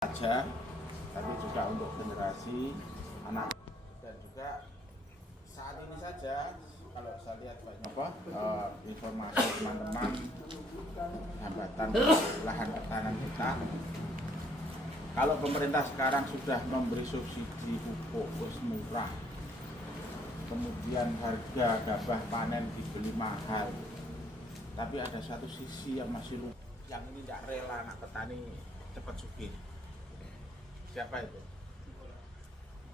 saja, tapi juga untuk generasi anak dan juga saat ini saja kalau saya lihat banyak informasi teman-teman hambatan lahan pertanian kita. Kalau pemerintah sekarang sudah memberi subsidi pupuk murah, kemudian harga gabah panen dibeli mahal, tapi ada satu sisi yang masih yang ini tidak rela anak petani cepat sugih. Siapa itu?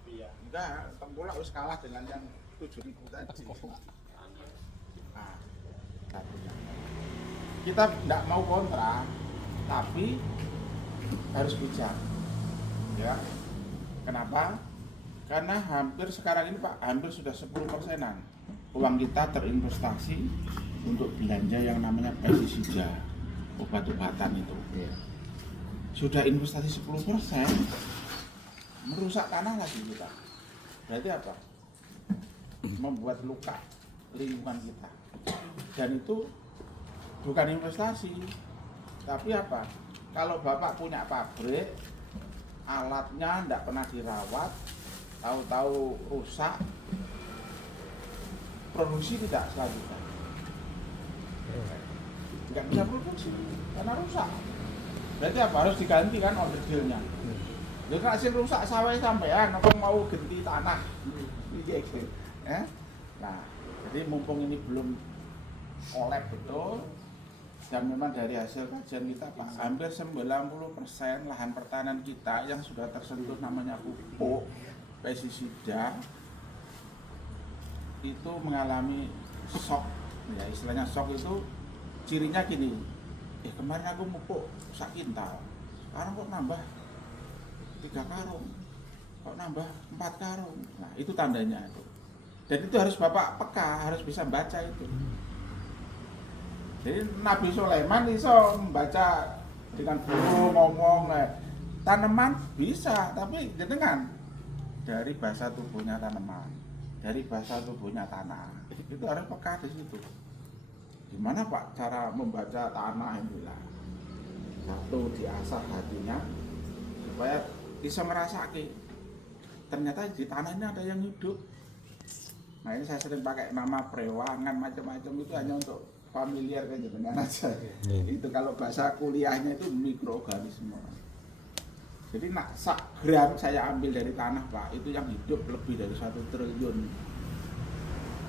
Iya. Enggak, Tengkulak harus kalah dengan yang 7.000 tadi. Nah, satunya. Kita tidak mau kontra, tapi harus bijak. Ya. Kenapa? Karena hampir sekarang ini Pak, hampir sudah 10%-an uang kita terinvestasi untuk belanja yang namanya pestisida, obat-obatan itu. Ya. Sudah investasi 10%, merusak tanah lagi kita. Berarti apa? Membuat luka lingkungan kita. Dan itu bukan investasi, tapi apa? Kalau Bapak punya pabrik, alatnya tidak pernah dirawat, tahu-tahu rusak, produksi tidak selanjutnya. Tidak bisa produksi karena rusak. Berarti apa? Harus diganti kan ordernya. Jadi kalau hasil rusak sawah sampean, apa mau ganti tanah? Gitu. Nah, jadi mumpung ini belum oleh betul, dan memang dari hasil kajian kita Pak, hampir 90% lahan pertanian kita yang sudah tersentuh namanya pupuk, pestisida, itu mengalami shock. Ya, istilahnya shock itu cirinya gini. Kemarin aku pupuk 1 kintal, sekarang kok nambah 3 karung, kok nambah 4 karung. Nah itu tandanya itu. Dan itu harus Bapak peka, harus bisa baca itu. Jadi Nabi Sulaiman bisa membaca dengan burung ngomong, tanaman bisa, tapi dengan dari bahasa tubuhnya tanaman, dari bahasa tubuhnya tanah, itu harus peka di situ. Gimana Pak cara membaca tanah inilah? Satu, diasah hatinya supaya bisa merasaki ternyata di tanah ini ada yang hidup. Nah ini saya sering pakai nama perewangan macam-macam, itu hanya untuk familiar kan jenengan aja. Itu kalau bahasa kuliahnya itu mikroorganisme. Jadi nak sak gram saya ambil dari tanah Pak, itu yang hidup lebih dari 1 triliun.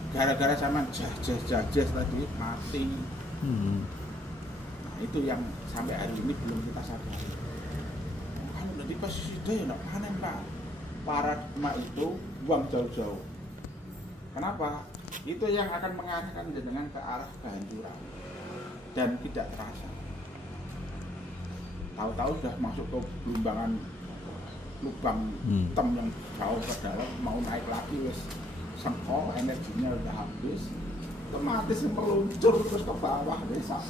Gara-gara sama jajas tadi mati. Nah, itu yang sampai hari ini belum kita sadari. Kalau nanti pestisida ya nak panen Pak. Paradigma itu buang jauh-jauh. Kenapa? Itu yang akan mengarahkan jenengan ke arah kehancuran dan tidak terasa. Tahu-tahu sudah masuk ke gelumbangan lubang hitam yang jauh ke dalam, mau naik lagi wis sengkol, energinya udah habis, otomatis meluncur terus ke bawah desa.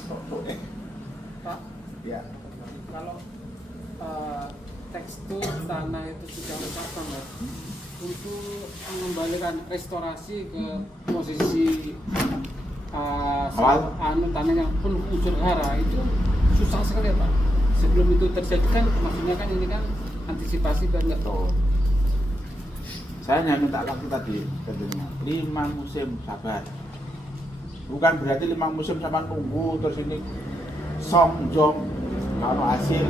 Pak, ya. Kalau tekstur tanah itu sudah rusak banget, untuk mengembalikan restorasi ke posisi awal tanah yang penuh unsur hara itu susah sekali ya Pak. Sebelum itu terjadi kan, maksudnya kan ini kan antisipasi biar nggak tahu. Saya hanya minta waktu tadi, tentunya 5 musim sabar. Bukan berarti 5 musim sama nunggu terus ini song jong. Kalau hasil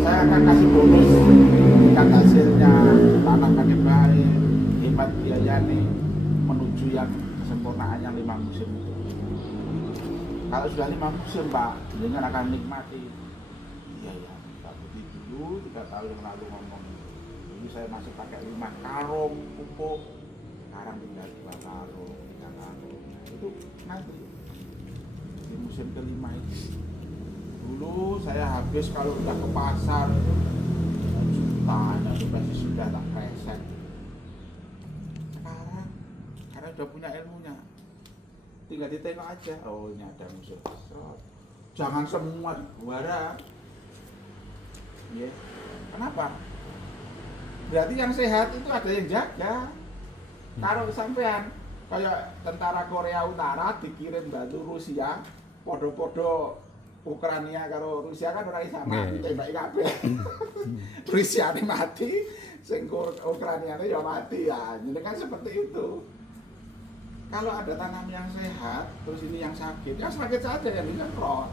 saya akan kasih bonus jika hasilnya tanah makin baik, hemat biayanya menuju yang kesempurnaan yang 5 musim itu. Kalau sudah 5 musim Pak, dengan akan nikmati. Iya, Pak Budi dulu 3 tahun yang lalu ngomong. Saya masih pakai 5 karung pupuk, sekarang tinggal 2 karung, 3 karung. Itu nanti di musim kelima itu. Dulu saya habis kalau udah ke pasar itu jutanya supaya sudah tak preset. Sekarang karena udah punya ilmunya, tinggal ditengok aja. Oh ini ada musim besar. Jangan semua juara. Ya. Kenapa? Berarti yang sehat itu ada yang jaga. Kalau sampean kayak tentara Korea Utara dikirim batu Rusia, podo-podo Ukraina karo Rusia kan ora iso mati Nggih. tembaki kabeh. Rusia ini mati, sing Ukraina ya mati ya. Jadi kan seperti itu. Kalau ada tanam yang sehat, terus ini yang sakit, ya sakit saja yang ini kan roh.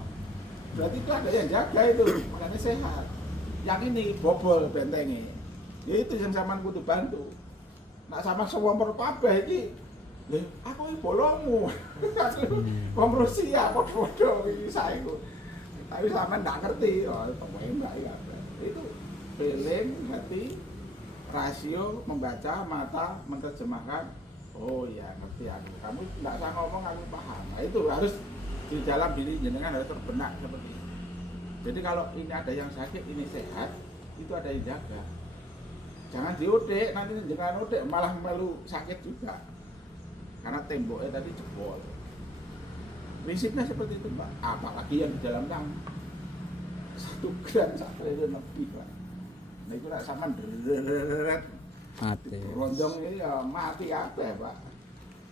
Berarti itu ada yang jaga itu, makanya sehat. Yang ini bobol bentengi, ya itu yang sampean kudu bantu. Nak sama sewomper kabeh iki, lho aku iki bolongmu. Wong Rusia padha-padha iki saeku. Tapi sampean ndak ngerti, oh tembak ya. Itu feeling, hati, rasio, membaca, mata, menerjemahkan. Oh ya ngerti aku. Kamu nggak usah ngomong aku paham. Nah itu harus di dalam diri jenengan harus terbenak seperti itu. Jadi kalau ini ada yang sakit, ini sehat, itu ada yang jaga. Jangan diodek, nanti jangan odek malah melu sakit juga. Karena temboknya tadi jebol. Prinsipnya seperti itu Pak. Apalagi yang di dalam yang 1 gram sampai itu lebih Pak. Nah itu nak sama deret. Mati. Rondong ini ya mati kabeh, Pak.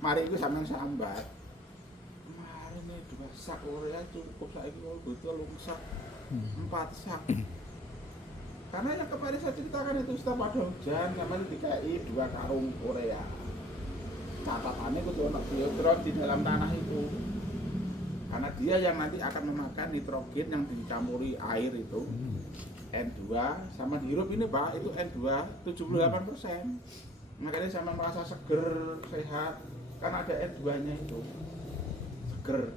Mari iku sampean sambat. Kemarin ini 2 sak urea cukup saiki kok butuh lungsak 4 sak. Karena yang kemarin saya ceritakan itu setelah pada hujan, kemarin dikai 2 karung urea. Catatannya itu ono biotron di dalam tanah itu. Karena dia yang nanti akan memakan nitrogen yang dicampuri air itu. N2 sama dihirup ini Pak, itu N2 78%. Makanya sama merasa seger, sehat, karena ada N2-nya itu. Seger.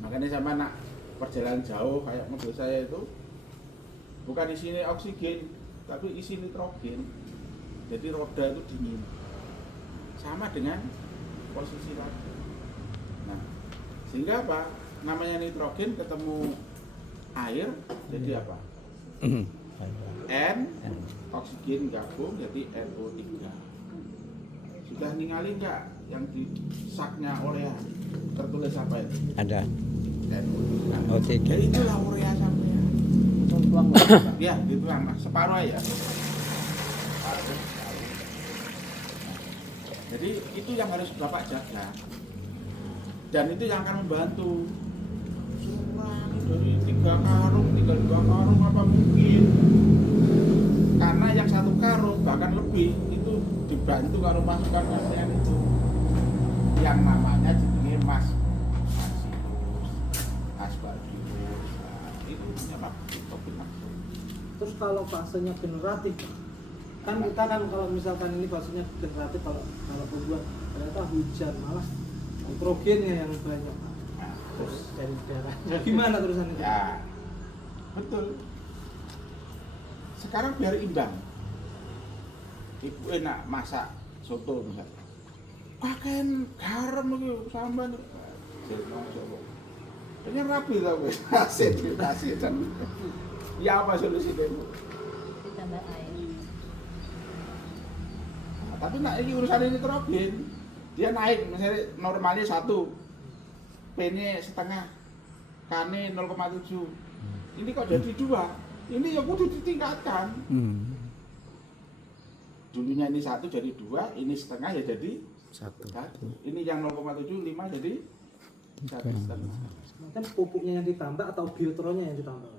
Makanya sama nak perjalanan jauh kayak mobil saya itu bukan isinya oksigen, tapi isi nitrogen. Jadi roda itu dingin. Sama dengan posisi lagi. Nah, sehingga apa? Namanya nitrogen ketemu air jadi apa? N oksigen gabung jadi NO3. Sudah ningali enggak yang di saknya urea tertulis apa itu? Ada. NO3. O3. Jadi itulah urea sampai. Tuang. Ya, gitu kan, Mas. Separuh ya. Separuh. Jadi itu yang harus Bapak jaga. Dan itu yang akan membantu. Dari 3 karung, tinggal 2 karung apa mungkin. Karena yang 1 karung bahkan lebih itu dibantu kalau masukan kalian itu yang namanya jenis mas aspargillus. Nah, itu nyapa topik masuk. Terus kalau fasenya generatif, kan kita kan kalau misalkan ini fasenya generatif kalau pembuat ternyata hujan malah nitrogennya yang banyak. Nah, Terus dari darah. Gimana terusan itu? ya, betul. Sekarang biar imbang. Ibu enak masak soto misalnya. Pakaian garam itu samban. Ini rapi tau wis. Asin dan. Ya apa solusinya Bu? Ditambah air. Nah, tapi nak ini urusan nitrogen. Dia naik misalnya normalnya 1. P-nya setengah. K-nya 0,7. Ini kok jadi 2. Ini ya kudu ditingkatkan. Dulunya ini 1 jadi 2, ini setengah ya jadi 1. Ini yang 0,7, 5 jadi 1,5. Kan pupuknya yang ditambah atau biotronnya yang ditambah?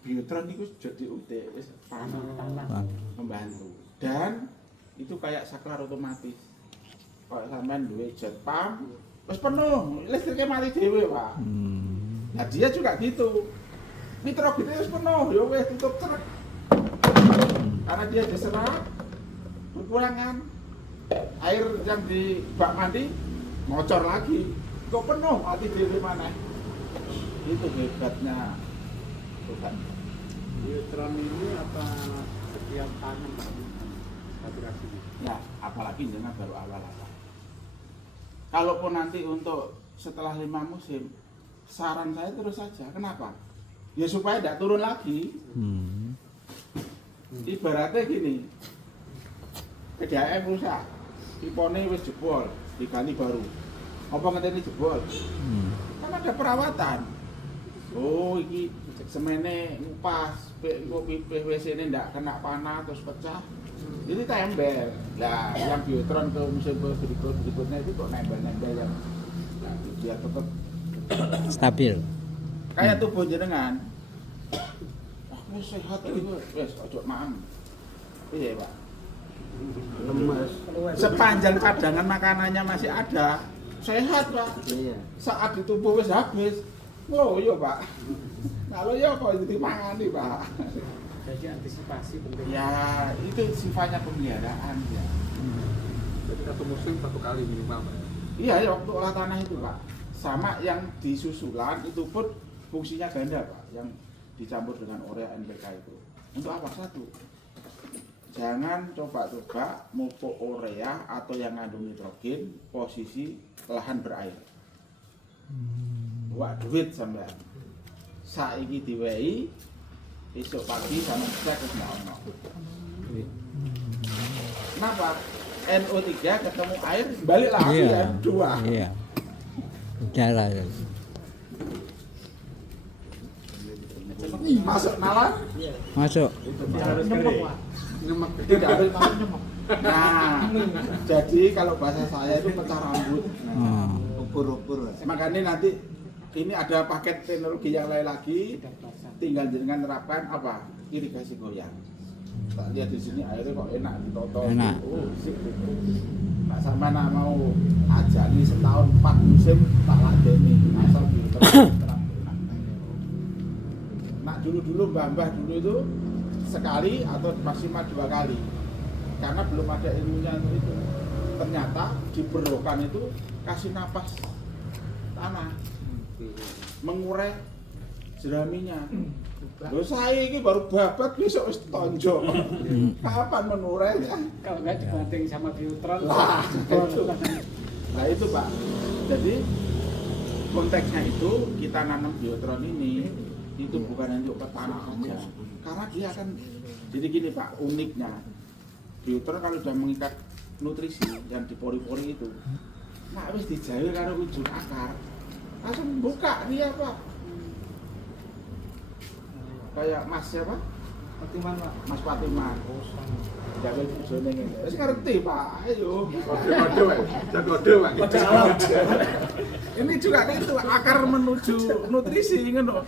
Biotron itu jadi UTS Tanah. membantu. Dan itu kayak saklar otomatis. Kalau sampean duwe jet pump, terus penuh, listriknya mati dhewe, Pak. Nah, dia juga gitu. Nitrogennya wis penuh, ya wis tutup truk. Karena dia diserap kekurangan air yang di bak mandi ngocor lagi. Kok penuh mati dhewe maneh. Itu hebatnya Tuhan. Neutron ini apa setiap tanam saturasinya? Ya, apalagi jangan baru awal-awal. Kalaupun nanti untuk setelah 5 musim, saran saya terus saja. Kenapa? Ya supaya tidak turun lagi. Ibaratnya gini, PDAM rusak, pipone wis jebol, diganti baru. Apa ngenteni jebol? Kan ada perawatan. Oh, iki semene ngupas, PVC ini ndak kena panah terus pecah. Ini tembel. Nah, yang biotron ke musim berikutnya itu kok nembel-nembel yang biar tetap Stabil. Kayak tubuh jenengan. Aku sehat itu, wes ojo mangan. Iya Pak. Lemes. Sepanjang cadangan makanannya masih ada, sehat Pak. Iya. Saat di tubuh wis habis, loyo Pak. Kalau ya kok dimangani Pak. Jadi antisipasi penting. Ya itu sifatnya pemeliharaan ya. Jadi satu musim satu kali minimal Pak. Iya ya waktu olah tanah itu Pak. Sama yang di susulan itu pun fungsinya ganda Pak. Yang dicampur dengan urea NPK itu. Untuk apa? Satu, jangan coba-coba pupuk urea atau yang mengandung nitrogen posisi lahan berair. Wah duit sampean. Saiki diwehi, esok pagi sama cek wis ono. Kenapa? NO3 ketemu air balik lagi Iya. N2. Iya. Cara. Masuk nalar Masuk. Harus nyemek, Pak. Nyemek. tidak harus masuk nyemek. Nah, jadi kalau bahasa saya itu pecah rambut. Oh. Ukur-ukur. Makanya nanti ini ada paket teknologi yang lain lagi, tinggal jenengan terapkan apa? Irigasi goyang. Tak lihat di sini airnya kok enak ditoto. Enak. Oh, sip itu. Nak sama nak mau ajani setahun 4 musim tak ladeni asal diterap. Nak dulu mbah-mbah dulu itu sekali atau maksimal 2 kali. Karena belum ada ilmunya untuk itu. Ternyata diperlukan itu kasih napas tanah, mengurai jeraminya. Loh saya ini baru babat besok wis tonjok. Kapan menurainya? Kalau nggak dibanting sama biotron, Lah, itu. Nah itu Pak. Jadi konteksnya itu kita nanam biotron ini itu bukan hanya untuk ke tanah saja. Karena dia akan jadi gini Pak, uniknya biotron kalau sudah mengikat nutrisi yang di pori-pori itu, nah wis dijail karo ujung akar, langsung buka dia Pak. Kayak Mas siapa? Pertimbangan, Pak. Mas Patiman. Jaga bojone ngene. Wis ngerti, Pak. Ayo. Kode Pak. Kode Pak. Ini juga itu akar menuju nutrisi ngono.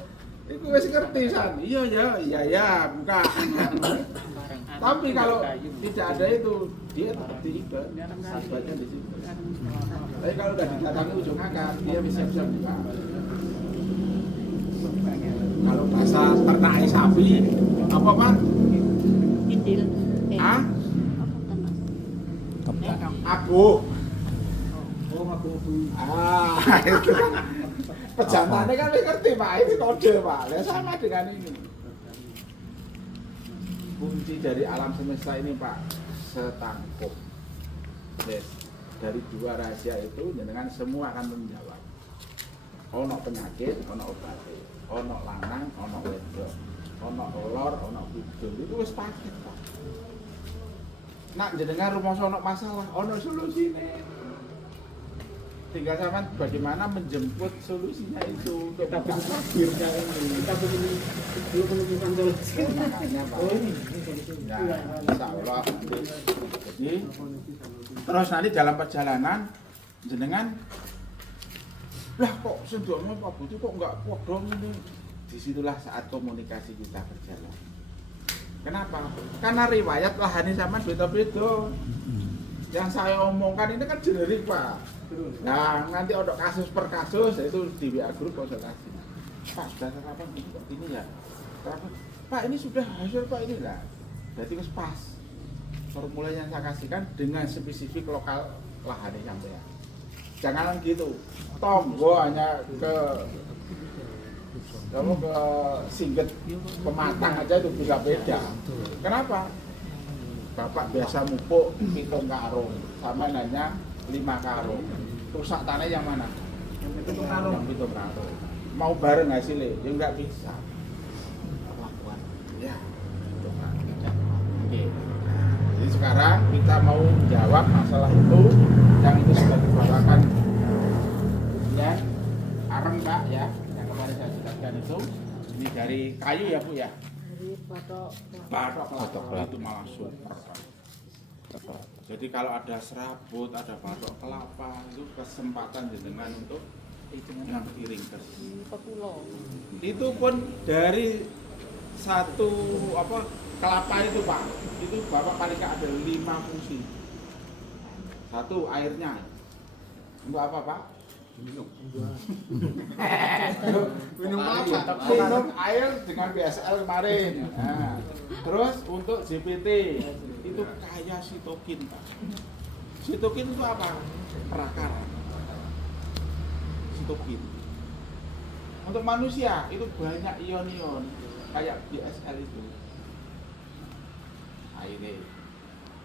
Iku wis ngerti San. Iya ya, buka. Tapi kalau tidak ada itu, dia tetap diikat. Sahabatnya di situ. Tapi kalau udah didatangi ujung akar, dia bisa buka. Kalau bahasa ternak sapi, apa Pak? Indil. Ah? Apa kan, Mas? Abu. Oh, ngaku-ngaku. Itu kan pejantannya kan wis ngerti Pak, itu kode Pak. Lah sama dengan ini. Kunci dari alam semesta ini Pak, setangkup. Yes. Dari 2 rahasia itu jenengan semua akan menjawab. Ono penyakit, ono obatnya. Ono lanang, ono wedok, ono lor, ono kidul, itu wis paket Pak. Nak jenengan rumangsa ono masalah, ono solusine. Tinggal sampean bagaimana menjemput solusinya itu. kita pikirnya ini, kita belum menemukan solusi. Makanya Pak. Oh, ini solusinya. Ya, insya Allah nanti. Jadi terus nanti dalam perjalanan jenengan lah kok sendoknya Pak Budi kok enggak podong ini. Disitulah saat komunikasi kita berjalan. Kenapa? Karena riwayat lahannya sama beda-beda. Yang saya omongkan ini kan generik Pak. Nah nanti ada kasus per kasus itu di WA Group konsultasi. Pak sudah sarapan ini ya. Pak ini sudah hasil Pak ini lah. Berarti wis pas. Formula yang saya kasihkan dengan spesifik lokal lahannya sampai. Jangan gitu. Tonggo hanya ke kamu ke singget pematang aja itu bisa beda. Kenapa? Bapak biasa mupuk 7 karung sama nanya 5 karung. Rusak tanah yang mana? Itu pengaruh. Yang 7 karung. Mau bareng hasilnya? Ya nggak bisa. Ya. Oke. Jadi sekarang kita mau jawab masalah itu yang itu sudah dibawakan ya areng Pak ya yang kemarin saya jelaskan itu ini dari kayu ya Bu ya. Dari patok. Batok kelapa itu malah super Pak. Jadi kalau ada serabut, ada batok kelapa itu kesempatan jenengan untuk yang ringkes. Pekulo. Itu pun dari satu kelapa itu Pak, itu Bapak paling nggak ada 5 fungsi. Satu, airnya untuk apa Pak? Minum. Minum apa? Minum air dengan BSL kemarin. Nah, terus untuk JPT itu kaya sitokin Pak. Sitokin itu apa? Perakaran. Sitokin. Untuk manusia itu banyak ion-ion kayak BSL itu. Nah, ini.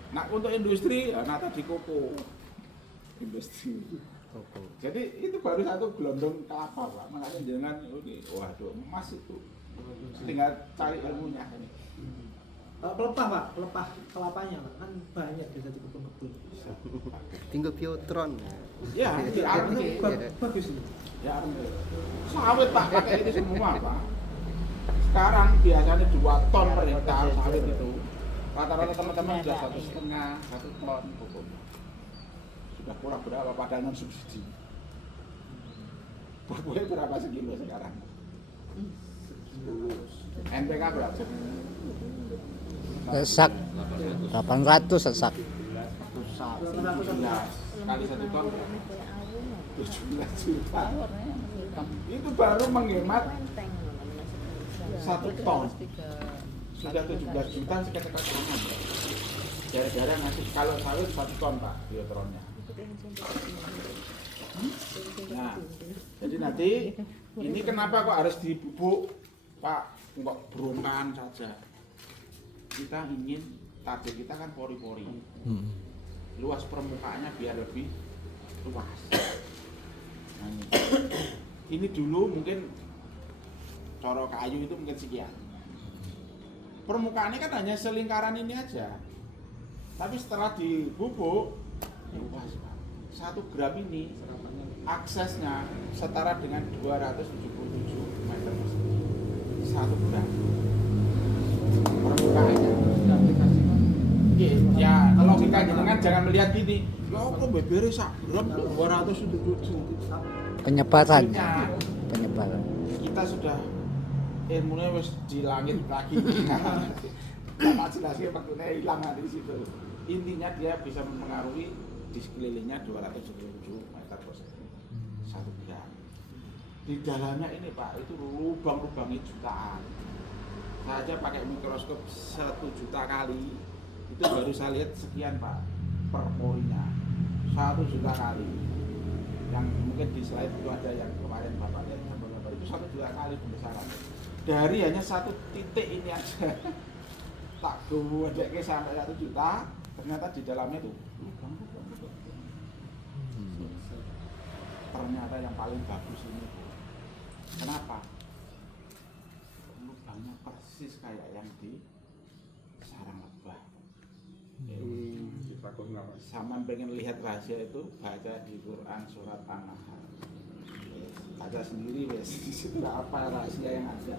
Nah, untuk industri, nah tadi koko. Industri. Koko. Jadi itu baru satu gelondong kelapa, Pak. Makanya jangan ini, waduh, emas itu. Tinggal cari ilmunya ini. Kalau pelepah Pak, pelepah kelapanya Pak, kan banyak biasa di kebun-kebun. Tinggal biotron. Ya, di R&D. Bagus ini. Ya, sawit Pak, pakai itu semua Pak. Sekarang biasanya 2 ton per hektar sawit itu. Rata-rata teman-teman sudah 1,5, 1 ton pupuk. Sudah kurang berapa pada non subsidi. Pupuknya berapa sekilo sekarang? NPK berapa? Sesak 800 sesak. 17 kali 1 ton 17 juta. Itu baru menghemat 1 ton. Sudah 17 juta sekitar tangan. Gara-gara ngasih kalau sawit 1 ton Pak biotronnya. Nah, jadi nanti ini kenapa kok harus dibubuk Pak? Kok berontan saja. Kita ingin target kita kan pori-pori. Luas permukaannya biar lebih luas. Nah, ini dulu mungkin coro kayu itu mungkin sekian. Permukaannya kan hanya selingkaran ini aja. Tapi setelah dibubuk luas Pak. 1 gram ini aksesnya setara dengan 277 meter persegi. 1 gram. Permukaannya. Ya, logika jenengan jangan melihat gini. Ya kok bebere sak gram 277. Penyebaran. Maksudnya, Penyebaran. kita sudah ilmunya wis di langit lagi. Sama jelasnya maksudnya hilang di situ. Intinya dia bisa mempengaruhi di sekelilingnya 277 meter persegi. 1 gram. Di dalamnya ini Pak, itu lubang-lubangnya jutaan. Saya aja pakai mikroskop 1 juta kali, itu baru saya lihat sekian Pak per porinya. 1 juta kali. Yang mungkin di slide itu ada yang kemarin Bapak lihat gambar-gambar itu 1 juta kali pembesaran. Dari hanya 1 titik ini aja tak gede sampai 1 juta, ternyata di dalamnya itu lubang-lubang. Ternyata yang paling bagus ini. Kenapa? Lubangnya persis kayak yang di sarang lebah. Saman pengen lihat rahasia itu, baca di Quran surat An-Nahl. Baca sendiri wes, di situ apa rahasia yang ada.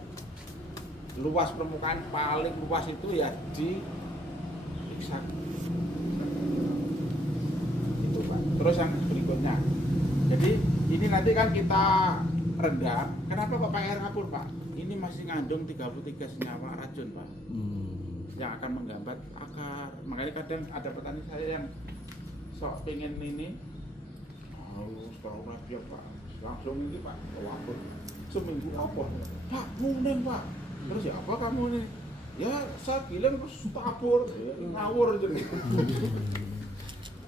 Luas permukaan paling luas itu ya di Iksan. Itu Pak. Terus yang berikutnya. Jadi ini nanti kan kita rendam. Kenapa Pak pakai air kapur Pak? Ini masih ngandung 33 senyawa racun Pak. Yang akan menggambat akar. Makanya kadang ada petani saya yang sok pengen ini sekarang rapiat Pak, langsung ini Pak lapor seminggu apa Pak munen Pak, terus ya apa kamu nih ya saya bilang terus tabur ngawur jadi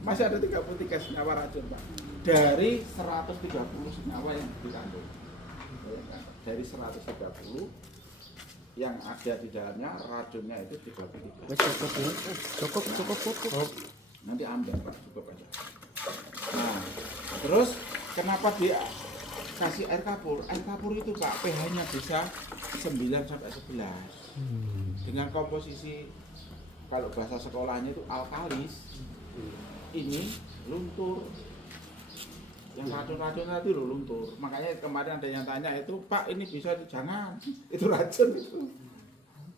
masih ada 33 senyawa racun Pak dari 130 senyawa yang dikandung. Dari 130 yang ada di dalamnya racunnya itu 33. Cukup. Nanti ambil Pak, cukup aja. Nah, terus kenapa dia kasih air kapur? Air kapur itu Pak pH-nya bisa 9 sampai 11. Dengan komposisi kalau bahasa sekolahnya itu alkalis. Ini luntur. Yang racun-racun tadi loh luntur. Makanya kemarin ada yang tanya itu, Pak ini bisa jangan. Itu racun itu.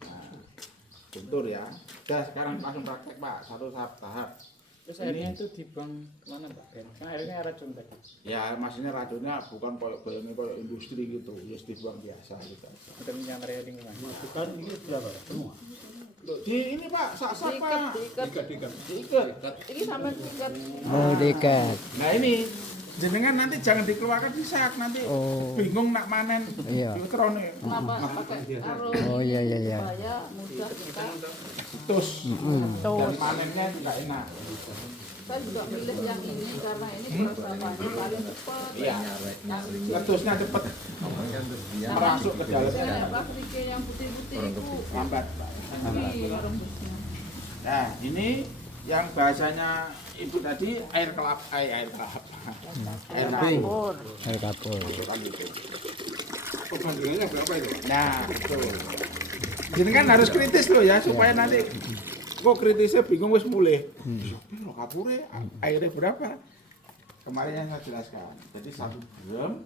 Nah, luntur ya. Udah sekarang langsung praktek Pak, satu tahap. Terus airnya itu dibuang kemana Pak? Kan airnya racun tadi. Ya maksudnya racunnya bukan kayak industri gitu, ya dibuang biasa gitu. Untuk menyamai lingkungan. Masukan ini berapa? Semua. Di ini Pak, sak-sak Pak. diikat. Ini sama diikat. Oh, diikat. Nah ini jenengan nanti jangan dikeluarkan di sak, nanti Oh. bingung nak manen Iya. filtrone. Kenapa pakai arus Oh, iya. supaya mudah kita. Tus. Dan panennya nggak enak. Saya juga milih yang ini karena ini perasaannya paling cepat. Iya. Letusnya cepet merasuk ke dalamnya. Kayak plastik yang putih-putih itu Lambat. rembusnya. Nah ini yang bahasanya ibu tadi air kelapa. Air kapur. Air kapur. Perbandingannya berapa itu? Nah itu. Jenengan harus kritis loh ya supaya nanti kok kritisnya bingung wis mulih. Piro kapure airnya berapa? Kemarin yang saya jelaskan. Jadi 1 drum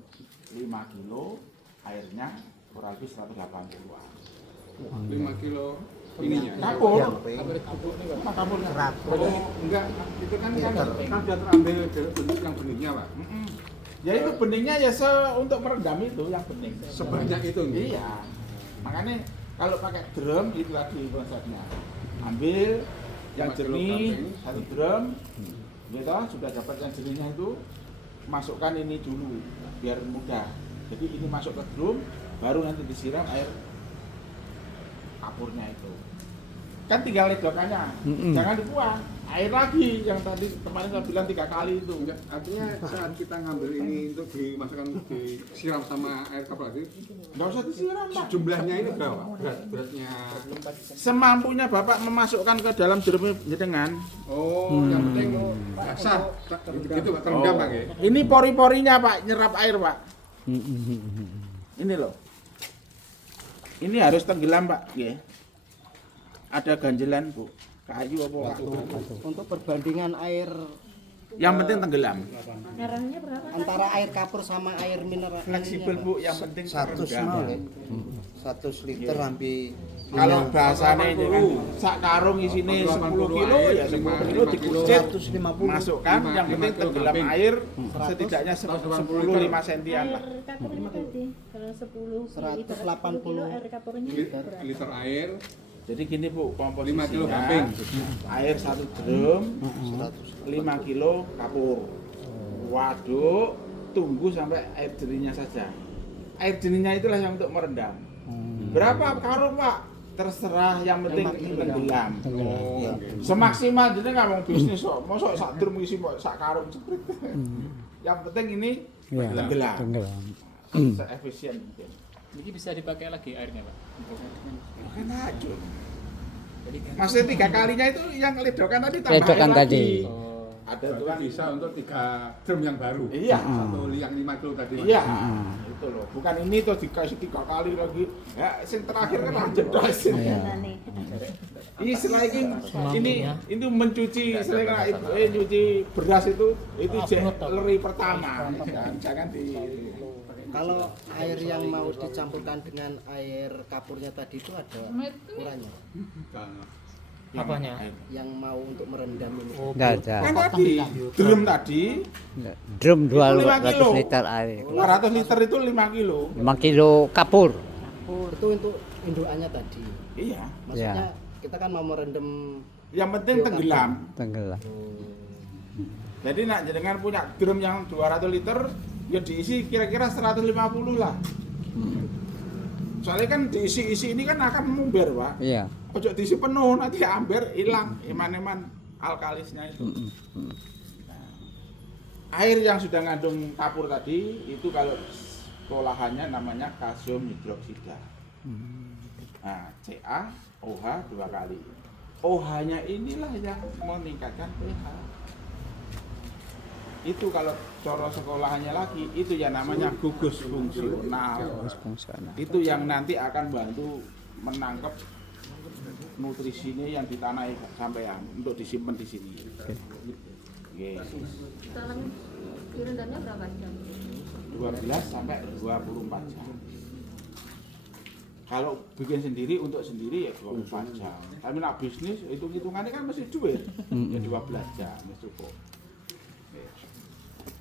5 kilo airnya kurang lebih 180-an. 5 kilo ininya. Kapur. Apa Kapurnya. Oh, enggak, itu kan sudah terambil dari bentuk yang benihnya, Pak. Ya itu beningnya ya untuk merendam itu yang bening. Sebanyak itu. Iya. Makanya kalau pakai drum itu tadi konsepnya. Ambil yang 5 kilo jernih kaping. 1 drum. Gitu, sudah dapat yang jernihnya itu masukkan ini dulu biar mudah. Jadi ini masuk ke drum baru nanti disiram air kapurnya itu. Kan tinggal ledokannya. Jangan dibuang. Air lagi yang tadi kemarin saya bilang 3 kali itu. Enggak, artinya saat kita ngambil ini untuk dimasukkan disiram sama air kapur tadi, Nggak usah disiram, Pak. jumlahnya ini berapa? Beratnya. Semampunya Bapak memasukkan ke dalam drum jenengan. Oh, yang penting basah. Gitu Pak, terendam Pak ya. Ini pori-porinya Pak, nyerap air Pak. Ini loh. Ini harus tenggelam Pak, ya. Ada ganjelan Bu, kayu apa waktu. Untuk perbandingan air Yang penting tenggelam. Merahnya berapa? antara air kapur sama air mineral Fleksibel Bu, yang penting 100 terendam. 100 liter hampir Kalau bahasanya ini kan sak karung isine 10 kilo ya 10 kilo dikucit 150 masukkan yang penting tenggelam air setidaknya 10-5 sentian lah. Air kapurnya tadi kalau 10 180 kilo air kapurnya berapa? Liter air, Jadi gini Bu, 5 kilo komposisinya kaping. air 1 drum 5 kilo kapur. Waduk, tunggu sampai air jernihnya saja. Air jernihnya itulah yang untuk merendam. Berapa karung Pak? Terserah, yang penting tenggelam. Oh, Ya. oke. Semaksimal jadi nggak mau bisnis kok, mosok sak drum isi sak karung ceprit. Yang penting ini Ya, tenggelam. tenggelam. Seefisien mungkin. Ini bisa dipakai lagi airnya Pak. Kan aja. Maksudnya 3 kalinya itu yang ledokan tadi tambah Ledokan air tadi. lagi. Ada tuh kan. Berarti bisa untuk 3 drum yang baru. Iya. Satu yang 5 kilo tadi. Mas. Iya, itu loh. Bukan ini tuh dikasih 3 kali lagi. Ya, yang terakhir kan lanjut dos. Istilah ini mencuci istilah nyuci beras itu leri pertama. Jangan di Kalau air yang mau dicampurkan dengan air kapurnya tadi itu ada ukurannya. Apanya? Yang mau untuk merendam ini. Enggak ada. Kan tadi drum tadi Drum Itu 5 kilo. 200 liter air. 200 liter itu 5 kilo. 5 kilo kapur. Itu untuk indukannya tadi. Iya. Maksudnya kita kan mau merendam Yang penting tenggelam. Tenggelam. Jadi nak jenengan punya drum yang 200 liter ya diisi kira-kira 150 lah. Soalnya kan diisi-isi ini kan akan mumber Pak. Iya. Ojo diisi penuh nanti amber hilang iman-iman alkalisnya itu. Nah, air yang sudah ngandung kapur tadi itu kalau olahannya namanya kalsium hidroksida. Nah, Ca OH 2 kali. OH-nya inilah yang meningkatkan pH. Itu kalau cara sekolahannya lagi itu yang namanya gugus fungsional. Itu yang nanti akan bantu menangkap nutrisinya yang ditanai sampean untuk disimpan di sini. Oke. Dalam direndamnya berapa jam? 12 sampai 24 jam. Kalau bikin sendiri untuk sendiri ya 24 jam. Tapi nak bisnis hitung-hitungannya kan mesti duit. Ya 12 jam ya cukup.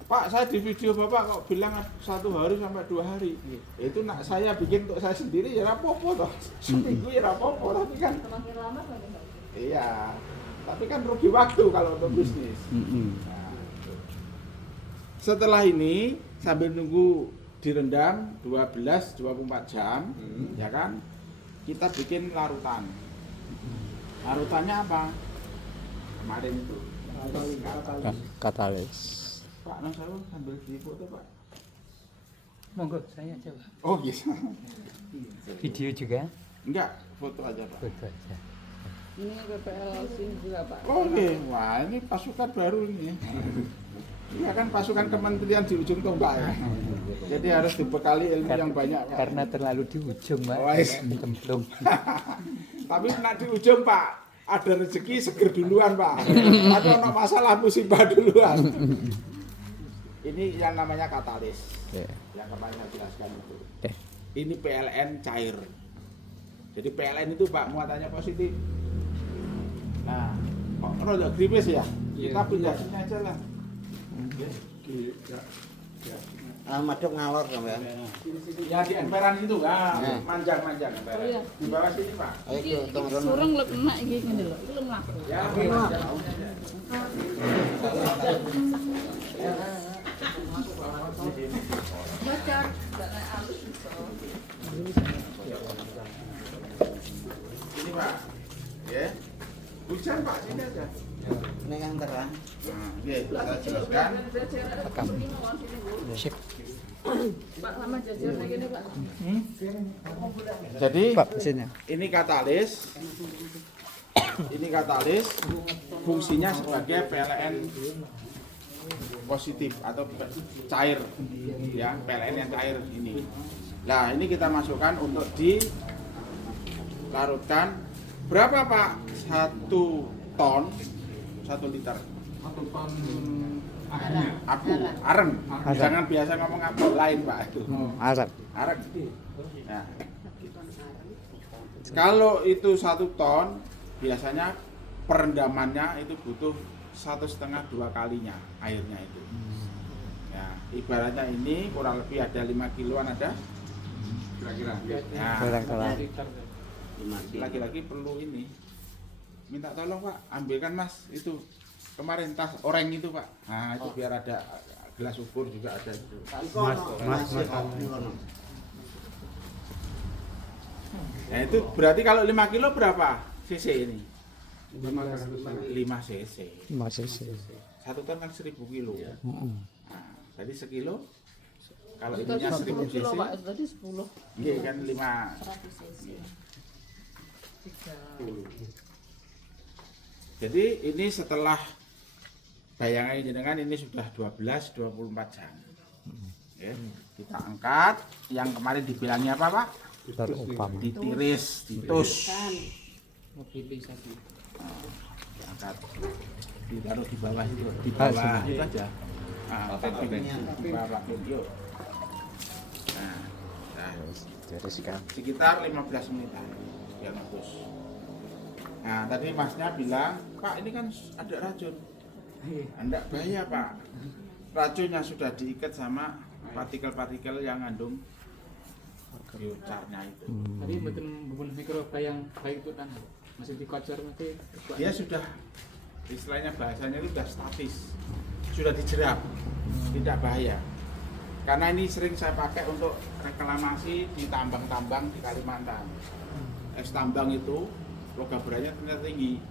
Pak, saya di video Bapak kok bilang 1 hari sampai 2 hari. Itu nak saya bikin untuk saya sendiri ya rapopo toh. Seminggu ya rapopo, tapi kan Semakin lama semakin baik. iya. Tapi kan rugi waktu kalau untuk bisnis. Nah, setelah ini sambil nunggu direndam 12-24 jam, ya kan? Kita bikin larutan. Larutannya apa? Kemarin itu. Katalis. Pak, Mas Sawo sambil difoto, Pak. Monggo, saya coba. Oh, bisa. Video juga. Enggak, foto aja, Pak. Foto aja. Ini PPL sini juga Pak. Oh, oke. Wah, ini pasukan baru ini. Iya kan pasukan kementerian di ujung tombak ya. Jadi harus dibekali ilmu yang banyak, Pak. Karena terlalu di ujung, Pak. Oh, iya. Cemplung. Tapi nak di ujung, Pak, ada rezeki seger duluan, Pak. Tapi ono masalah musibah duluan. Ini yang namanya katalis. Yang kemarin saya jelaskan itu. Ini PLN cair. Jadi PLN itu, Pak, muatannya positif. Nah, kok rada gripis ya? Kita pindah sini aja lah. Maduk ngalor sampean. Ya di emperan itu, Ya. manjang-manjang emperan. Oh, iya. Di bawah sini, Pak. Ayo Iki turun. surung lek kena iki ngene lho. Iki lho mlaku. Ya, manjang. Bacar, gak naik alus iso. Ini, Pak. Ya. Hujan, Pak, sini aja. Ini yang terang. Nah, oke, saya jelaskan. Rekam. Sip. Pak sama jajarnya gini, Pak. Jadi Pak, mesinnya. ini katalis. Ini katalis fungsinya sebagai PLN positif atau cair, ya PLN yang cair ini. Nah, ini kita masukkan untuk dilarutkan. Berapa, Pak? 1 ton 1 liter. 1 ton Aku areng. Jangan biasa ngomong apa lain, Pak, itu. Arab. Areng. Nah. Kalau itu 1 ton, biasanya perendamannya itu butuh 1,5-2 kalinya airnya itu. Ya, ibaratnya ini kurang lebih ada 5 kiloan ada. Kira-kira. Nah, Kurang-kurang. lagi-lagi perlu ini. Minta tolong, Pak, ambilkan Mas itu kemarin tas oranye itu, Pak. Nah, itu biar ada gelas ukur juga ada itu. Mas. Nah, itu berarti kalau 5 kilo berapa cc ini? 5 cc. Masih sih. 1 ton kan 1000 kilo. Nah, jadi sekilo kalau Tadi ininya 1000 10 kilo, cc. Pak. Tadi 10. Iya kan 5. 100 cc. Jadi ini setelah bayangan jenengan ini sudah 12-24 jam. Ya, kita angkat. Yang kemarin dibilangnya apa, Pak? Terupam. Ditiris, ditus. mobilisasi. Diangkat. Ditaruh di bawah itu, di bawah itu aja. Di bawah itu. Nah, sekitar 15 menitan biar ngetus. Nah, tadi Masnya bilang, Pak, ini kan ada racun. Anda bahaya, Pak. Racunnya sudah diikat sama partikel-partikel yang ngandung biocarnya itu. Tadi betul bukan mikroba yang baik itu kan masih dikocor nanti. Dia sudah, istilahnya bahasanya itu sudah statis, sudah dijerap, tidak bahaya. Karena ini sering saya pakai untuk reklamasi di tambang-tambang di Kalimantan. Es tambang itu logam beratnya ternyata tinggi.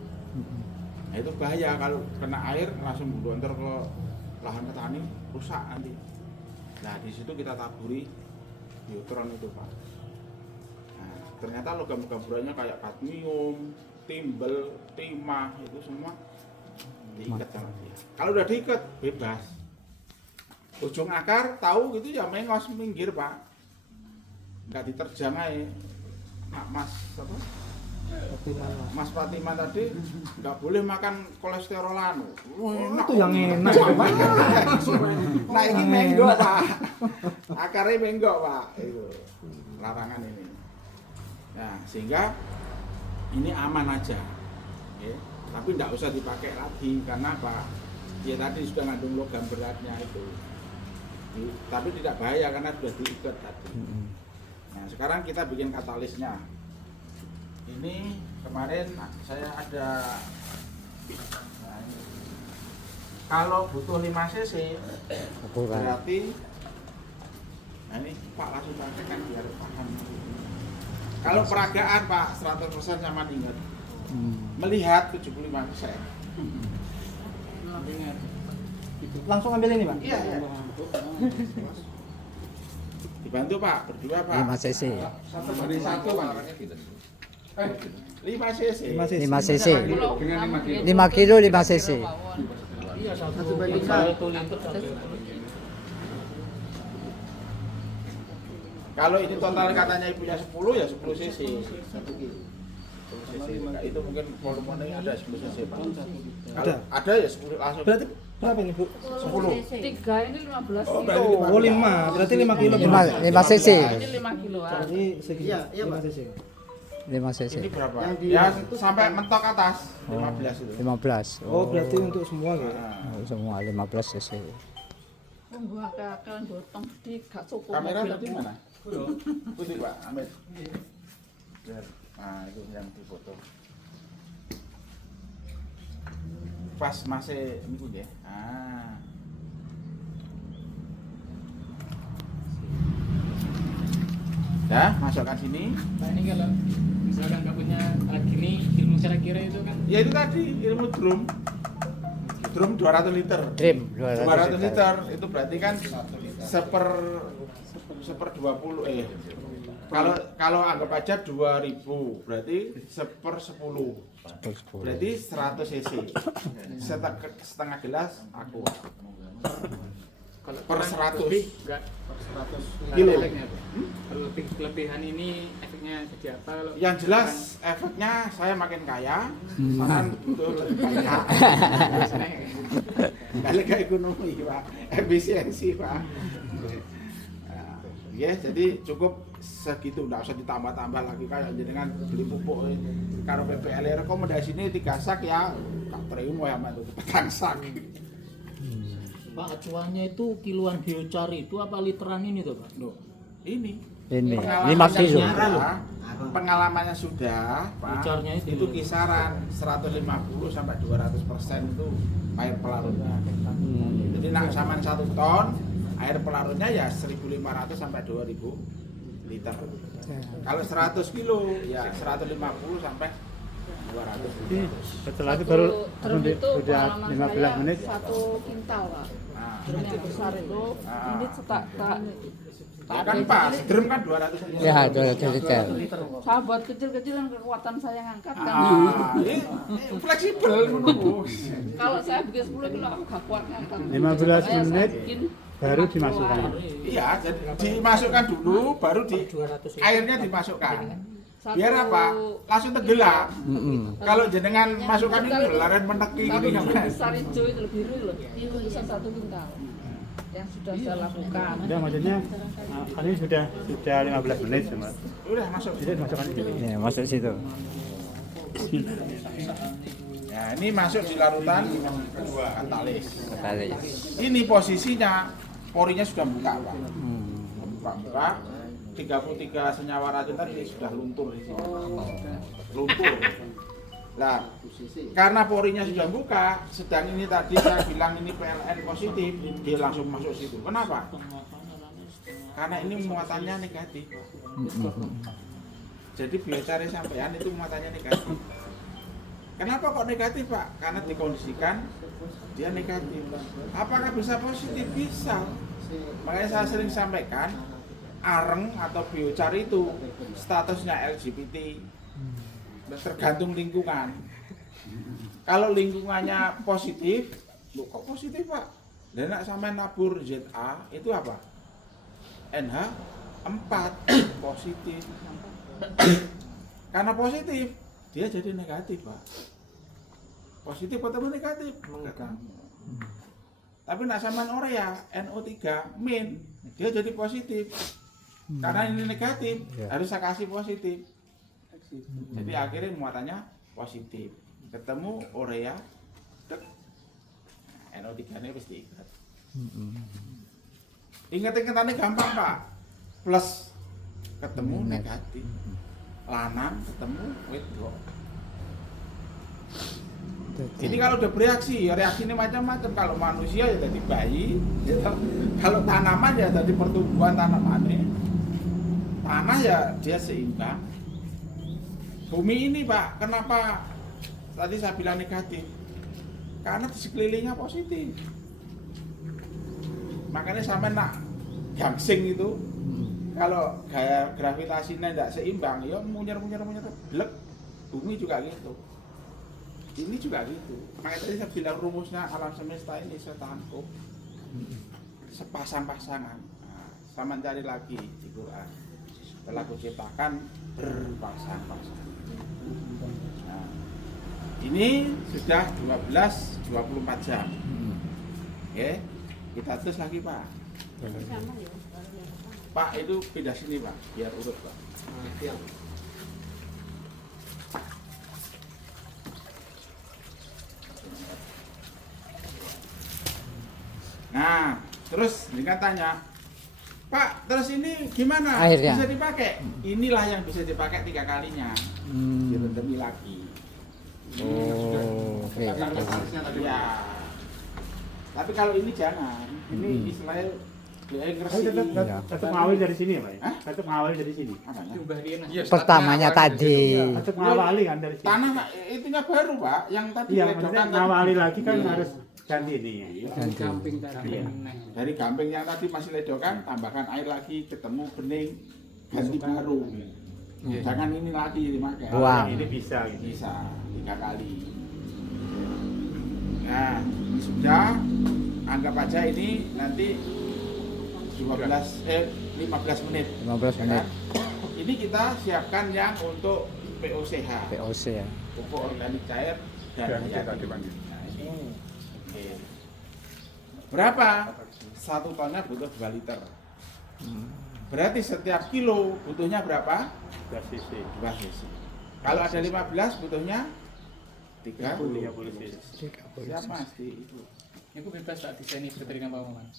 Nah, itu bahaya kalau kena air langsung melontar ke lahan petani, rusak nanti. Nah, di situ kita taburi biotron itu, Pak. Nah, ternyata logam-logam beratnya kayak kadmium, timbel, timah itu semua diikat sama dia. Kalau udah diikat bebas. Ujung akar tahu gitu ya mengos minggir, Pak. Enggak diterjang aja. Mas apa? Mas Fatima tadi nggak boleh makan kolesterolan. Enak. Itu yang enak. Nah ini menggok, Pak. Akarnya menggok, Pak. Itu larangan ini. Nah, sehingga ini aman aja. Oke. Tapi tidak usah dipakai lagi karena apa? Ya tadi sudah ngandung logam beratnya itu. Tapi tidak bahaya karena sudah diikat tadi. Nah, sekarang kita bikin katalisnya. Ini kemarin saya ada, nah ini. Kalau butuh 5 cc berarti, nah ini Pak langsung praktekkan biar paham. Kalau peragaan Pak 100% sama ingat, melihat 75%. Langsung ambil ini, Pak. Iya, iya. Dibantu Pak, berdua Pak. 5 cc. Satu banding satu Pak. 5 cc. 5 cc. Dengan 5 kilo. 5 kilo 5 cc. Satu banding satu. Kalau ini total katanya ibunya 10 ya 10 cc. 1 kilo. 10 cc. Nah, itu mungkin volumenya ada 10 cc Pak. Kalau ada ya 10 langsung. Berarti berapa ini, Bu? 10. 3 ini 15 Oh, kilo. berarti Oh, 5. Berarti 5 kilo. 5 cc. Ini 5 kiloan. Jadi segini. Iya, iya, 5 Pak. cc. 5 cc. Ini berapa? Yang di- Ya sampai mentok atas 15 itu. 15. Oh, berarti untuk semua gitu. Nah, Oh, semua 15 cc. Tunggu akal gotong di gak cukup. kamera mobil. tadi mana? Putih Pak, Amit. Biar- Nah, itu yang difoto. Pas masih ini ya. Ah. Ya, masukkan sini. Pak ini kalau misalkan nggak punya alat gini, ilmu cara kira itu kan Ya itu tadi ilmu drum. Drum 200 liter. Trim 200 liter itu berarti kan seper 20 kalau anggap aja 2000 berarti seper 10 berarti 100 cc setengah gelas aqua kalau per kurang 100 lebih nggak kilo. efeknya apa? Kalau lebih kelebihan ini efeknya jadi apa? Kalau Yang jelas efeknya saya makin kaya, saran betul lebih kaya. Balik ke ekonomi Pak, efisiensi Pak. Nah, ya jadi cukup segitu, nggak usah ditambah-tambah lagi kayak jenengan beli pupuk karo PPL rekomendasi ini 3 sak ya, tak terima ya Mas, petang sak. Pak, acuannya itu kiloan biochar itu apa literan ini tuh Pak? Loh, ini Ini 5 pengalamannya kilo. sudah, pengalamannya sudah Pak, Bicaranya itu. itu kisaran 150 sampai 200% itu air pelarutnya. Jadi nak saman 1 ton air pelarutnya ya 1.500 sampai 2.000 liter. Kalau 100 kilo ya 150 sampai 200 liter. Setelah itu baru udah 15 menit 1 kintal Pak. Nah, Drum yang besar itu ini tak ya kan pas, drum kan 200 liter. Ya, 200 liter. sahabat kecil-kecil yang kekuatan saya ngangkat kan. Ini fleksibel menunggu. Kalau saya bikin 10 kilo aku gak kuat ngangkat. 15 Saya menit bikin baru 5 dimasukkan. kiloan. Iya, jadi dimasukkan dulu, baru airnya dimasukkan. Biar apa? Langsung tenggelam. Kalau jenengan masukkan ini laren meneki Satu gini drum kan. besar hijau itu biru loh. Itu bisa 1 kintal. Yang sudah saya lakukan. Udah maksudnya kali ini sudah 15 menit sama. Udah masuk. Jadi dimasukkan di sini. Ya, masuk situ. Ya, ini masuk di larutan kedua katalis. Kali. Ini posisinya porinya sudah buka, Pak. Buka. 33 senyawa racun tadi sudah luntur di sini. Luntur. Nah, karena porinya sudah buka, sedang ini tadi saya bilang ini PLN positif, dia langsung masuk situ. Kenapa? Karena ini muatannya negatif. Jadi biocari sampean itu muatannya negatif. Kenapa kok negatif, Pak? Karena dikondisikan dia negatif. Apakah bisa positif? Bisa. Makanya saya sering sampaikan, areng atau biochar itu statusnya LGBT, tergantung lingkungan. Kalau lingkungannya positif, loh kok positif Pak? Dan nak sampai nabur ZA itu apa? NH 4 positif. Karena positif, dia jadi negatif Pak. Positif atau negatif? Tapi nak sampai Orea NO3 min, dia jadi positif. Karena ini negatif, harus saya kasih positif. Jadi akhirnya muatannya positif. Ketemu urea, NO3-nya wis diikat. Ingat-ingatannya gampang Pak. Plus ketemu negatif. Lanang ketemu wedok. Ini kalau udah bereaksi, reaksinya macam-macam. Kalau manusia ya jadi bayi, gitu. Kalau tanaman ya jadi pertumbuhan tanamannya. Tanah ya dia seimbang. Bumi ini Pak, kenapa tadi saya bilang negatif? Karena di sekelilingnya positif. Makanya sama nak gangsing itu, kalau gaya gravitasinya tidak seimbang, ya munyer-munyer blek. Bumi juga gitu. Ini juga gitu. Makanya tadi saya bilang rumusnya alam semesta ini saya tangkup sepasang-pasangan. Nah, sama cari lagi di Quran. Setelah kuciptakan berpasang-pasangan. Nah, ini sudah 12-24 jam. Oke, kita terus lagi Pak. Pak itu pindah sini Pak, biar urut Pak. Nah, terus dengan tanya, Pak, terus ini gimana? Akhirnya. Bisa dipakai? Inilah yang bisa dipakai 3 kalinya. Direndami lagi. Oh, oke. Ya. Tapi kalau ini jangan. Ini istilahnya Tetap ngawali dari sini ya Pak? Hah? Tetap ngawali dari sini. Apanya? Pertamanya tadi. Tetap ngawali kan dari sini. Tanah itunya baru Pak, yang tadi Iya, diledokan maksudnya tadi. ngawali lagi kan Iya. harus ganti ini ya. Ganti. Gamping tadi. Iya. Dari gamping yang tadi masih ledokan, tambahkan air lagi, ketemu bening, ganti baru. Jangan ini lagi dipakai. Buang. Ini bisa gitu. Bisa 3 kali. Nah, ini sudah. Anggap aja ini nanti 15 menit. 15 menit. Kan? Ini kita siapkan yang untuk POCH, POC ya. pupuk organik cair dan hayati. Nah, ini. Oke. Berapa? 1 tonnya butuh 2 liter. Berarti setiap kilo butuhnya berapa? 2 cc. 2 cc. Kalau ada 15 butuhnya 30 cc. Siap Mas di itu. Aku bebas tak desain bakteri apa Maman.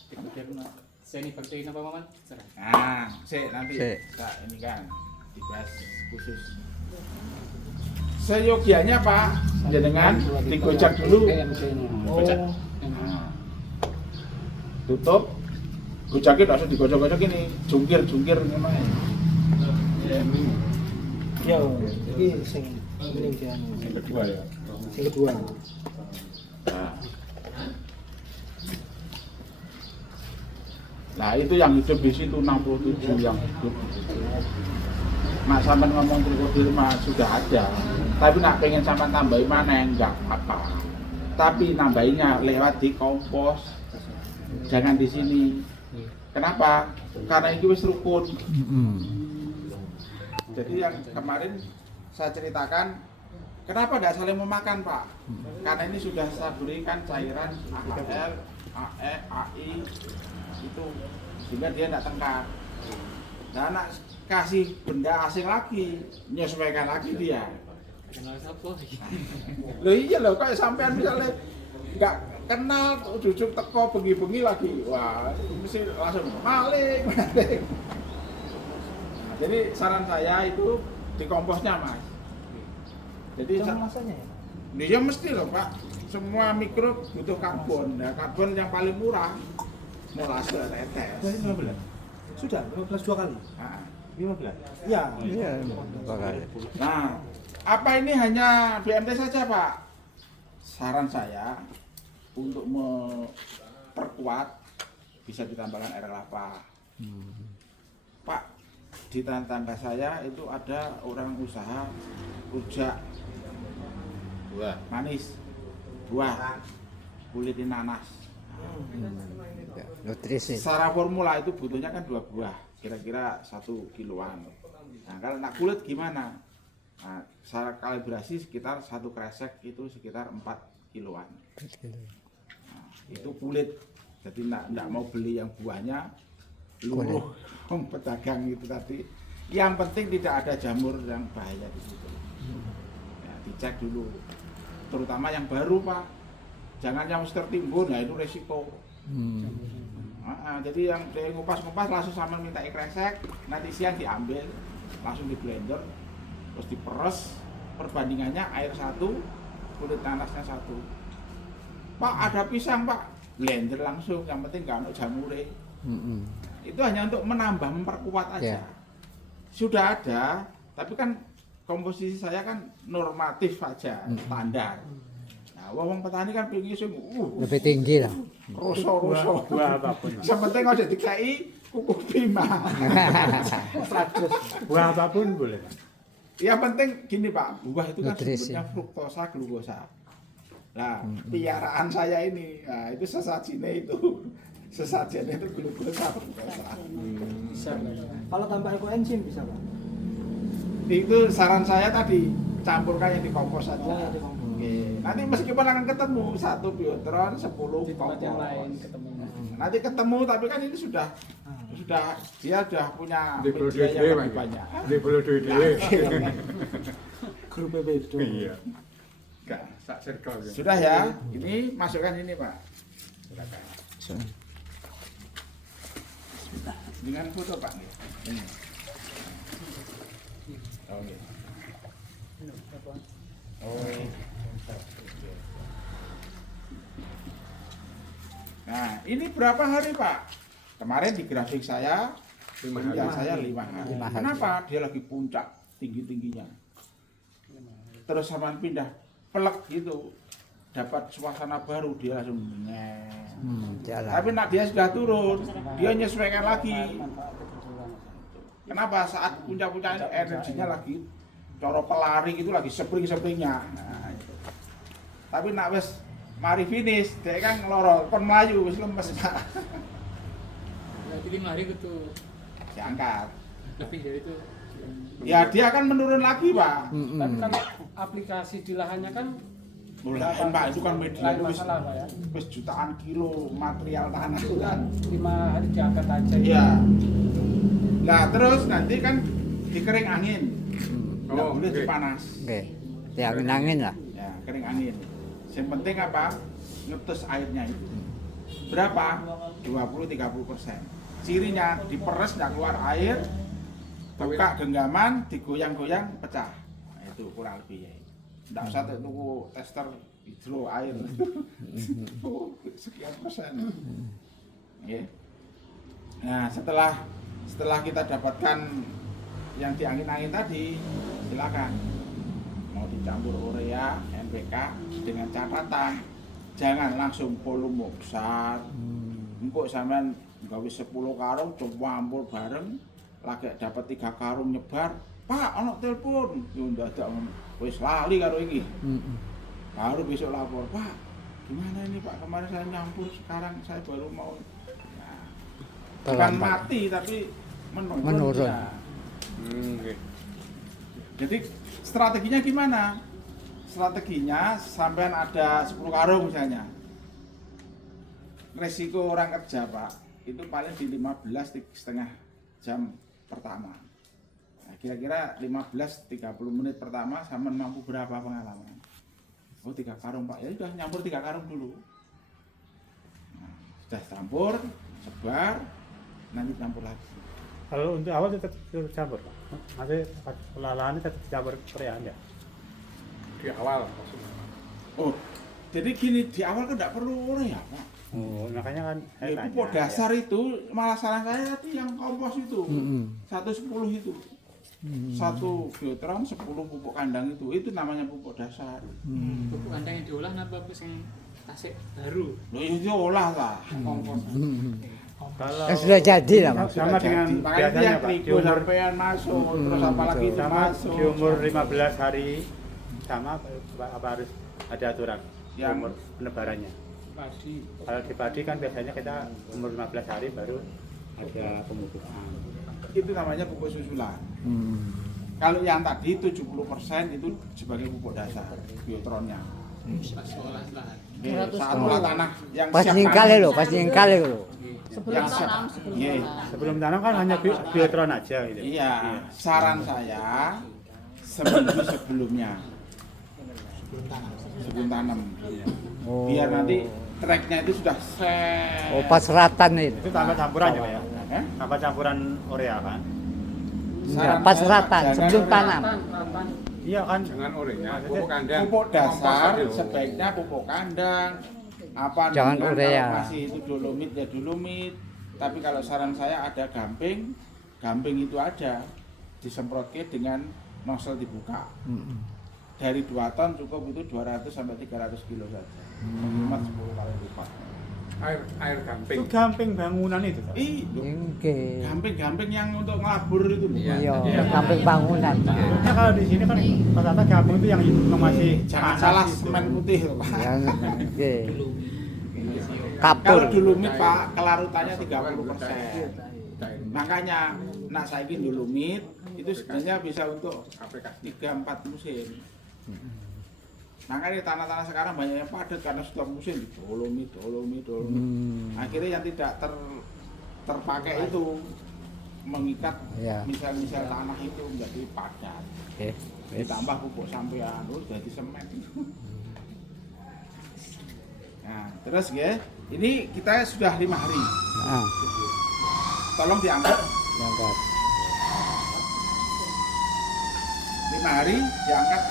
Desain bakteri apa Maman? Serah. Nah, nanti Sik. tak ini kan dibahas khusus. Seyogianya Pak, jenengan digojak dulu. Oh. Tutup. Gojakin langsung digojok-gojok ini, jungkir ngono ae. Ya, iki sing Kedua ya. sing kedua. Nah itu yang hidup di situ 67 yang hidup di situ. Nak sampai ngomong krokodil mah sudah ada, tapi nak pengen sampai tambahin mana enggak apa-apa. Tapi nambahinnya lewat di kompos, jangan di sini. Kenapa? Karena ini wis rukun. Jadi yang kemarin saya ceritakan, kenapa tidak saling memakan Pak? Karena ini sudah saya berikan cairan AHL, AE, AI itu sehingga dia tidak tengkar. Nah, anak kasih benda asing lagi, menyesuaikan lagi dia. Kenal siapa? Loh iya loh, kayak sampean misalnya nggak kenal, jujuk teko bengi-bengi lagi, wah mesti langsung maling. Nah, jadi saran saya itu di komposnya Mas. Jadi Masanya ya? dia mesti loh Pak, semua mikrob butuh karbon. Nah karbon yang paling murah molase tetes. 15. Sudah 15 2 kali. Nah, 15. Ya. Iya, bakal. nah, apa ini hanya BMT saja Pak? Saran saya untuk memperkuat bisa ditambahkan air kelapa. Pak, di tetangga saya itu ada orang usaha rujak buah manis, buah kulit nanas. Ya, nutrisi. Secara formula itu butuhnya kan 2 buah, kira-kira 1 kiloan. Nah kalau nak kulit gimana? Nah, secara kalibrasi sekitar 1 kresek itu sekitar 4 kiloan. Nah, itu kulit. Jadi enggak mau beli yang buahnya luruh pedagang itu tadi. Yang penting tidak ada jamur yang bahaya di situ. Ya, dicek dulu. Terutama yang baru, Pak. Jangan yang tertimbun, nah itu resiko. Jadi yang ngupas-ngupas langsung sama minta kresek, nanti siang diambil, langsung di blender, terus diperes, perbandingannya air 1, kulit nanasnya 1. Pak ada pisang Pak, blender langsung, yang penting nggak ada jamure. Itu hanya untuk menambah, memperkuat aja. Sudah ada, tapi kan komposisi saya kan normatif saja, standar. Nah, wong petani kan pengen sing Lebih tinggi lah. Roso-roso. Buah apapun. Yang penting aja dikai kukuh bima. Buah apapun boleh. Yang penting gini Pak, buah itu kan Nutrisi. sebutnya fruktosa, glukosa. Nah, piaraan saya ini, nah, itu sesajinya itu. Sesajinya itu glukosa, fruktosa. Bisa. Kalau tanpa ekoenzim bisa, Pak. Itu saran saya tadi, campurkan yang di kompos saja. Oh, di kompos. Oke. Nanti meskipun akan ketemu 1 biotron, 10 Di tempat yang lain kompos. ketemu. Nanti ketemu tapi kan ini sudah dia sudah punya Di perlu media duit yang dhewe, lebih Pak. banyak. Di perlu duit Nah, dhewe. Grup beda. Iya. enggak. Sak circle ya. Sudah ya, ini masukkan ini Pak. Silakan. Dengan foto Pak. Ini. Oh, iya. Oh. Nah, ini berapa hari Pak? Kemarin di grafik saya, 5 yang hari. saya 5 hari. Kenapa? Dia lagi puncak tinggi-tingginya. Terus sama pindah pelek gitu, dapat suasana baru dia langsung Jalan. Tapi nak dia sudah turun, dia menyesuaikan lagi. Kenapa? Saat puncak-puncak energinya lagi coro pelari itu lagi spring-springnya. Nah, itu. Tapi nak wes mari finish, dia kan ngeloro, kon melayu wis lemes Pak. Berarti 5 hari itu Diangkat. lebih dari itu. Ya dia akan menurun lagi Pak. Tapi kalau aplikasi di lahannya kan Mulai Pak itu kan media lain itu wis masalah Pak ya. wis jutaan kilo material tanah itu kan. 5 hari diangkat aja. Iya. Nah terus nanti kan dikering angin, nggak Oh, boleh oke. dipanas. Oke. Diangin-angin lah. Ya kering angin. Yang penting apa? Ngetes airnya itu. Berapa? 20-30%. Cirinya diperes nggak keluar air, buka genggaman, digoyang-goyang pecah. Nah, itu kurang lebih ya. Nggak usah tunggu tester hidro air. Sekian persen. Ya. Nah setelah kita dapatkan yang diangin-angin tadi, silakan mau dicampur urea, NPK dengan catatan jangan langsung volume besar. Engkau sampean gawe 10 karung coba ampul bareng, lagi dapat 3 karung nyebar, Pak ana telepon, yo ndadak wis lali karo iki. Baru besok lapor, Pak gimana ini Pak, kemarin saya nyampur, sekarang saya baru mau. Nah, bukan Terlambat. mati tapi menurun. Menurun. Ya. Oke. Jadi strateginya gimana? Strateginya sampean ada 10 karung misalnya. Resiko orang kerja Pak, itu paling di 15,5 jam pertama. Nah, kira-kira 15-30 menit pertama sama mampu berapa pengalaman? Oh 3 karung Pak, ya sudah nyampur 3 karung dulu. Nah, sudah campur, sebar, nanti campur lagi. Kalau untuk awal tetap campur, Pak. Masih pas pelalahannya tetap campur ureaan ya. Di awal maksudnya. Oh, jadi gini, di awal kan tidak perlu urea Pak. Oh, makanya kan saya Ya, tanya, pupuk ya. dasar itu malah salah saya tadi yang kompos itu 110 itu 1 biotron 10 pupuk kandang itu namanya pupuk dasar. Pupuk kandang yang diolah napa wis yang tasik baru Loh itu olah lah. kompos. Kalau Sudah jadi lah Mas. sama dengan makanya biasanya yang Pak, di trigo umur sampean masuk terus apalagi itu sama masuk di umur 15 hari sama apa harus ada aturan Yang- umur penebarannya. Padi. Kalau di padi kan biasanya kita umur 15 hari baru ada pemupukan. itu namanya pupuk susulan. Kalau yang tadi 70% itu sebagai pupuk dasar biotronnya. Nggih, saat olah tanah yang Pas siap nyingkal tanam. lho, pas nyingkal lho. Sebelum Yang siap. tanam, sebelum Iya. tanam. Sebelum tanam kan hanya biotron aja gitu. Iya, saran saya seminggu sebelumnya. Sebelum tanam. Oh. Biar nanti treknya itu sudah set. Oh, pas ratan itu. Itu tanpa campuran ya Pak ya? Eh? Tanpa campuran urea kan? Enggak, pas saya, ratan jangan sebelum urea. tanam. Iya kan? Jangan orenya, pupuk kandang. Pupuk dasar Kompos aja. sebaiknya pupuk kandang. Apa Jangan dengan urea. kalau masih itu dolomit ya dolomit. Tapi kalau saran saya ada gamping, gamping itu aja disemprotke dengan nozzle dibuka. Dari 2 ton cukup itu 200 sampai 300 kilo saja. Menghemat 10 kali lipat. Air gamping. Itu gamping bangunan itu Pak. Oke. Gamping-gamping yang untuk ngelabur itu loh. Iya, samping bangunan. Nah, kalau di sini kan rata-rata gamping itu yang masih Jangan panas salah gitu. semen putih loh, Pak. Yang oke. Kalau Kapur. dolomit Pak, kelarutannya 30%. Makanya nak saiki dolomit itu sebenarnya bisa untuk 3-4 musim. Makanya tanah-tanah sekarang banyak yang padat karena setiap musim dolomit. Akhirnya yang tidak terpakai itu mengikat Ya. misal tanah itu menjadi padat. Oke. Ditambah pupuk sampean jadi semen. Nah, terus ya, ini kita sudah 5 hari. Nah, Tolong diangkat. angkat. 5 hari diangkat.